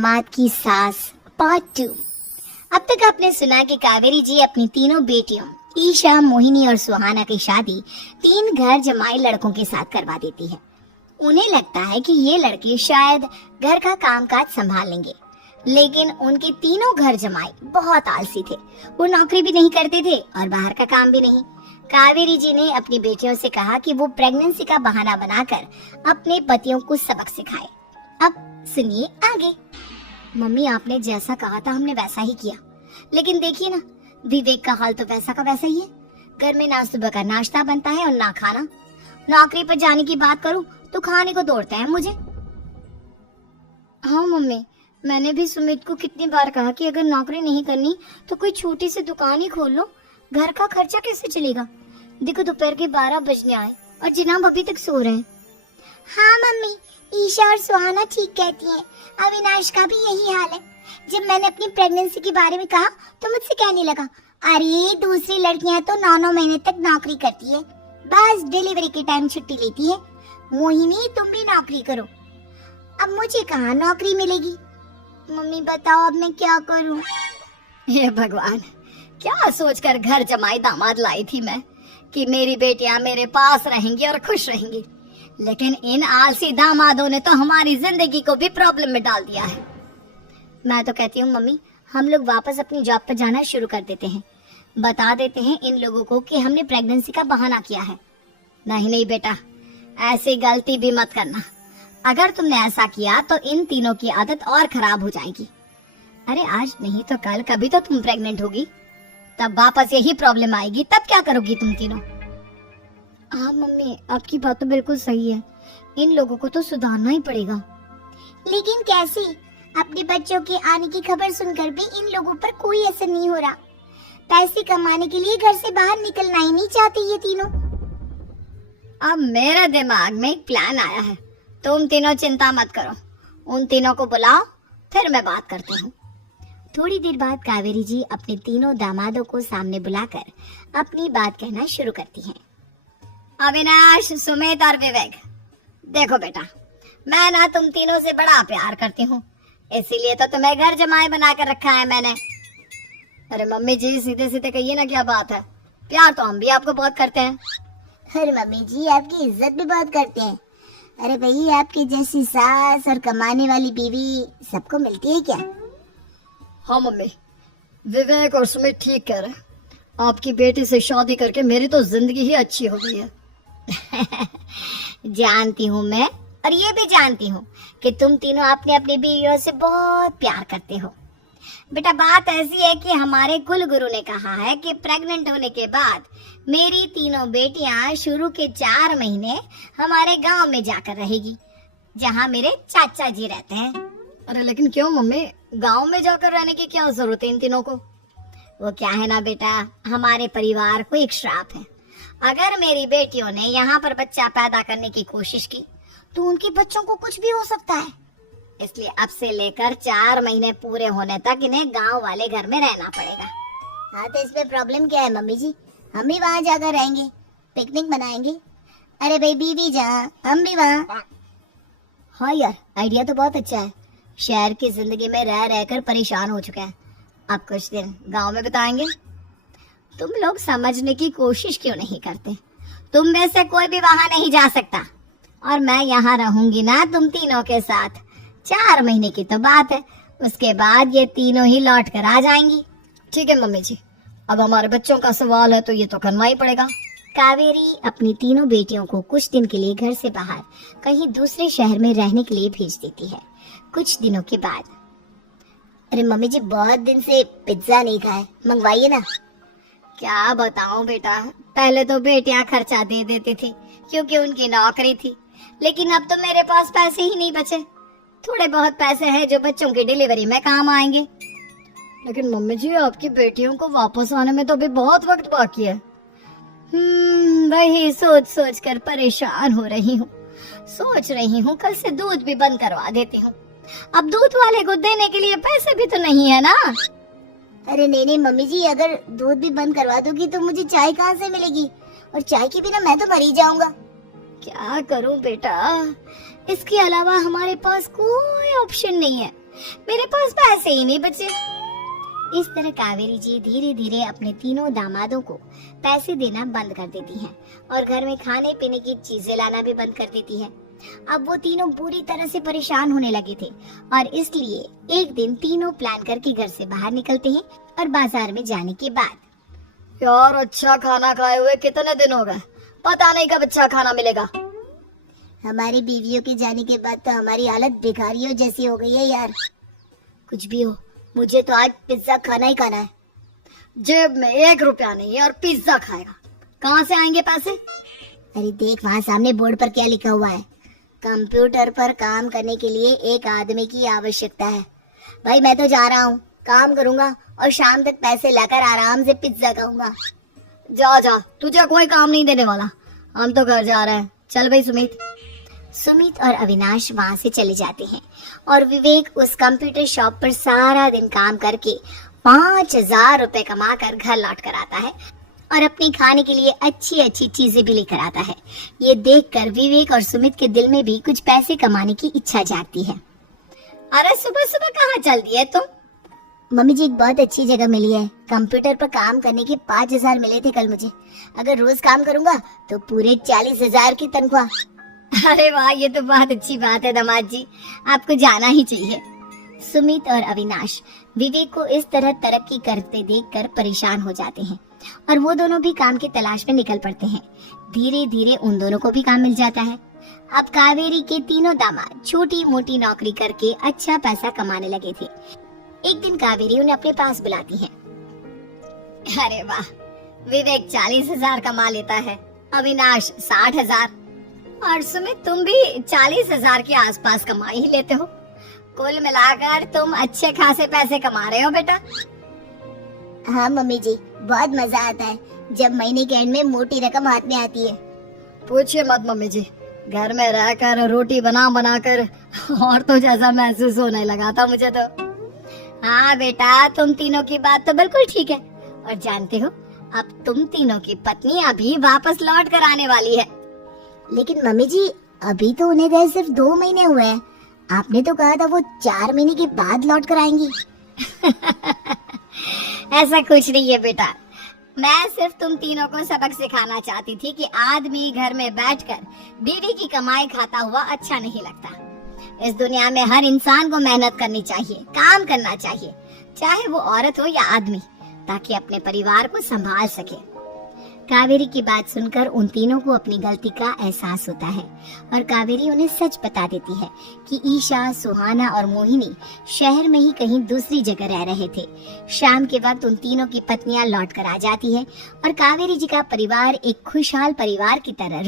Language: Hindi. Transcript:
दामाद की सास पार्ट 2। अब तक आपने सुना कि कावेरी जी अपनी तीनों बेटियों ईशा, मोहिनी और सुहाना की शादी 3 घर जमाई लड़कों के साथ करवा देती है। उन्हें लगता है कि ये लड़के शायद घर का कामकाज संभाल लेंगे, लेकिन उनके तीनों घर जमाई बहुत आलसी थे। वो नौकरी भी नहीं करते थे और बाहर का काम भी नहीं। कावेरी जी ने अपनी बेटियों से कहा कि वो प्रेगनेंसी का बहाना बनाकर अपने पतियों को सबक सिखाए। अब सुनिए आगे। मम्मी, आपने जैसा कहा था हमने वैसा ही किया, लेकिन देखिए ना, विवेक का हाल तो वैसा का वैसा ही है। घर में ना सुबह का नाश्ता बनता है और ना खाना। नौकरी पर जाने की बात करूं तो खाने को दौड़ते हैं मुझे। हाँ मम्मी, मैंने भी सुमित को कितनी बार कहा कि अगर नौकरी नहीं करनी तो कोई छोटी सी दुकान ही खोल लो, घर का खर्चा कैसे चलेगा। देखो दोपहर के 12 बजने आए और जिनाब अभी तक सो रहे हैं। हाँ मम्मी, ईशा और सुहाना ठीक कहती हैं। अविनाश का भी यही हाल है। जब मैंने अपनी प्रेगनेंसी के बारे में कहा तो मुझसे कहने लगा, अरे दूसरी लड़कियां तो 9-9 महीने तक नौकरी करती है, बस डिलीवरी के टाइम छुट्टी लेती है। मोहिनी, तुम भी नौकरी करो। अब मुझे कहाँ नौकरी मिलेगी। मम्मी बताओ अब मैं क्या करूँ। हे भगवान, क्या सोचकर घर जमाई दामाद लाई थी मैं कि मेरी बेटियां मेरे पास रहेंगी और खुश रहेंगी, लेकिन इन आलसी दामादों ने तो हमारी जिंदगी को भी प्रॉब्लम में डाल दिया है। मैं तो कहती हूँ मम्मी, हम लोग वापस अपनी जॉब पर जाना शुरू कर देते हैं। बता देते हैं इन लोगों को कि हमने प्रेगनेंसी का बहाना किया है। नहीं बेटा, ऐसी गलती भी मत करना। अगर तुमने ऐसा किया तो इन तीनों की आदत और खराब हो जाएगी। अरे आज नहीं तो कल कभी तो तुम प्रेग्नेंट होगी, तब वापस यही प्रॉब्लम आएगी। तब क्या करोगी तुम तीनों। हाँ मम्मी, आपकी बात तो बिल्कुल सही है। इन लोगों को तो सुधारना ही पड़ेगा। लेकिन कैसे? अपने बच्चों के आने की खबर सुनकर भी इन लोगों पर कोई असर नहीं हो रहा। पैसे कमाने के लिए घर से बाहर निकलना ही नहीं चाहते ये तीनों। अब मेरे दिमाग में एक प्लान आया है। तुम तीनों चिंता मत करो, उन तीनों को बुलाओ, फिर मैं बात करती हूँ। थोड़ी देर बाद कावेरी जी अपने तीनों दामादों को सामने बुलाकर अपनी बात कहना शुरू करती हैं। अविनाश, सुमित और विवेक, देखो बेटा, मैं ना तुम तीनों से बड़ा प्यार करती हूँ, इसीलिए तो तुम्हें घर जमाए बना कर रखा है मैंने। अरे मम्मी जी, सीधे सीधे कहिए ना, क्या बात है। प्यार तो हम भी आपको बहुत करते हैं। अरे मम्मी जी, आपकी इज्जत भी बहुत करते हैं। अरे भाई, आपकी जैसी सास और कमाने वाली बीवी सबको मिलती है क्या? हाँ मम्मी, विवेक और सुमित ठीक कह रहे हैं। आपकी बेटी से शादी करके मेरी तो जिंदगी ही अच्छी हो गई है। जानती हूँ मैं, और ये भी जानती हूँ कि तुम तीनों अपने अपने बीवियों से बहुत प्यार करते हो। बेटा, बात ऐसी है कि हमारे कुल गुरु ने कहा है कि प्रेग्नेंट होने के बाद मेरी तीनों बेटियां शुरू के 4 महीने हमारे गांव में जाकर रहेगी, जहां मेरे चाचा जी रहते हैं। अरे लेकिन क्यों मम्मी, गांव में जाकर रहने की क्या जरूरत है इन तीनों को। वो क्या है ना बेटा, हमारे परिवार को एक श्राप है। अगर मेरी बेटियों ने यहाँ पर बच्चा पैदा करने की कोशिश की तो उनके बच्चों को कुछ भी हो सकता है। इसलिए अब से लेकर 4 महीने पूरे होने तक इन्हें गांव वाले घर में रहना पड़ेगा। हाँ तो इसमें प्रॉब्लम क्या है मम्मी जी, हम भी वहाँ जाकर रहेंगे, पिकनिक मनाएंगे। अरे भाई बीवी जहाँ, हम भी वहाँ। हाँ यार, आइडिया तो बहुत अच्छा है। शहर की जिंदगी में रह रहकर परेशान हो चुके हैं, अब कुछ दिन गांव में बिताएंगे। तुम लोग समझने की कोशिश क्यों नहीं करते? तुम में से कोई भी वहां नहीं जा सकता, और मैं यहाँ रहूंगी ना तुम तीनों के साथ। 4 महीने की तो बात है, उसके बाद ये तीनों ही लौट कर आ जाएंगी। ठीक है मम्मी जी, अब हमारे बच्चों का सवाल है तो ये तो करना ही पड़ेगा। कावेरी अपनी तीनों बेटियों को कुछ दिन के लिए घर से बाहर कहीं दूसरे शहर में रहने के लिए भेज देती है। कुछ दिनों के बाद, अरे मम्मी जी, बहुत दिन से पिज्जा नहीं खाए, मंगवाइए ना। क्या बताऊं बेटा, पहले तो बेटियां खर्चा दे देती थी क्योंकि उनकी नौकरी थी, लेकिन अब तो मेरे पास पैसे ही नहीं बचे। थोड़े बहुत पैसे हैं जो बच्चों की डिलीवरी में काम आएंगे। लेकिन मम्मी जी, आपकी बेटियों को वापस आने में तो अभी बहुत वक्त बाकी है। वही सोच सोच कर परेशान हो रही हूँ। सोच रही हूँ कल से दूध भी बंद करवा देती हूँ। अब दूध वाले को देने के लिए पैसे भी तो नहीं है ना। अरे नहीं मम्मी जी, अगर दूध भी बंद करवा दोगी तो मुझे चाय कहाँ से मिलेगी, और चाय के बिना मैं तो मर ही जाऊंगा। क्या करूं बेटा, इसके अलावा हमारे पास कोई ऑप्शन नहीं है। मेरे पास पैसे ही नहीं बचे। इस तरह कावेरी जी धीरे धीरे अपने तीनों दामादों को पैसे देना बंद कर देती हैं और घर में खाने पीने की चीजें लाना भी बंद कर देती है। अब वो तीनों पूरी तरह से परेशान होने लगे थे और इसलिए एक दिन तीनों प्लान करके घर से बाहर निकलते हैं और बाजार में जाने के बाद, यार अच्छा खाना खाए हुए कितने दिन हो गए, पता नहीं कब अच्छा खाना मिलेगा। हमारी बीवियों के जाने के बाद तो हमारी हालत भिखारियों जैसी हो गई है यार। कुछ भी हो, मुझे तो आज पिज्जा खाना ही खाना है। जेब में 1 रुपया नहीं है और पिज्जा खाएगा, कहाँ से आएंगे पैसे? अरे देख वहाँ सामने बोर्ड पर क्या लिखा हुआ है, कंप्यूटर पर काम करने के लिए एक आदमी की आवश्यकता है। भाई मैं तो जा रहा हूँ, काम करूँगा और शाम तक पैसे लाकर आराम से पिज्जा खाऊंगा। जा जा, तुझे कोई काम नहीं देने वाला, हम तो घर जा रहे हैं। चल भाई सुमित। सुमित और अविनाश वहाँ से चले जाते हैं और विवेक उस कंप्यूटर शॉप पर सारा दिन काम करके 5,000 रुपए कमा कर घर लौट कर आता है और अपने खाने के लिए अच्छी अच्छी चीजें भी लेकर आता है। ये देखकर विवेक और सुमित के दिल में भी कुछ पैसे कमाने की इच्छा जागती है। अरे सुबह सुबह कहाँ चल दिए तुम? मम्मी जी एक बहुत अच्छी जगह मिली है, कंप्यूटर पर काम करने के 5,000 मिले थे कल मुझे। अगर रोज काम करूंगा तो पूरे 40,000 की तनख्वाह। अरे वाह, ये तो बहुत अच्छी बात है दामाद जी, आपको जाना ही चाहिए। सुमित और अविनाश विवेक को इस तरह तरक्की करते देखकर परेशान हो जाते हैं और वो दोनों भी काम की तलाश में निकल पड़ते हैं। धीरे धीरे उन दोनों को भी काम मिल जाता है। अब कावेरी के तीनों दामाद छोटी मोटी नौकरी करके अच्छा पैसा कमाने लगे थे। एक दिन कावेरी उन्हें अपने पास बुलाती है। अरे वाह, विवेक 40,000 कमा लेता है, अविनाश 60,000 और सुमित तुम भी 40,000 के आसपास कमा ही लेते हो। कुल मिलाकर तुम अच्छे खासे पैसे कमा रहे हो बेटा। हाँ मम्मी जी, बहुत मजा आता है जब महीने के एंड में मोटी रकम हाथ में आती है। पूछिए मत मम्मी जी, घर में रहकर रोटी बना बना कर और तो जैसा महसूस होने लगा था मुझे तो। हाँ बेटा, तुम तीनों की बात तो बिल्कुल ठीक है और जानते हो अब तुम तीनों की पत्नियां भी वापस लौट कर आने वाली है। लेकिन मम्मी जी अभी तो उन्हें गए सिर्फ 2 महीने हुए हैं, आपने तो कहा था वो 4 महीने के बाद लौट कर आएंगी। ऐसा कुछ नहीं है बेटा, मैं सिर्फ तुम तीनों को सबक सिखाना चाहती थी कि आदमी घर में बैठकर बीवी की कमाई खाता हुआ अच्छा नहीं लगता। इस दुनिया में हर इंसान को मेहनत करनी चाहिए, काम करना चाहिए, चाहे वो औरत हो या आदमी, ताकि अपने परिवार को संभाल सके। कावेरी की बात सुनकर उन तीनों को अपनी गलती का एहसास होता है और कावेरी उन्हें सच बता देती है कि ईशा, सुहाना और मोहिनी शहर में ही कहीं दूसरी जगह रह रहे थे। शाम के वक्त उन तीनों की पत्नियां लौट कर आ जाती है और कावेरी जी का परिवार एक खुशहाल परिवार की तरह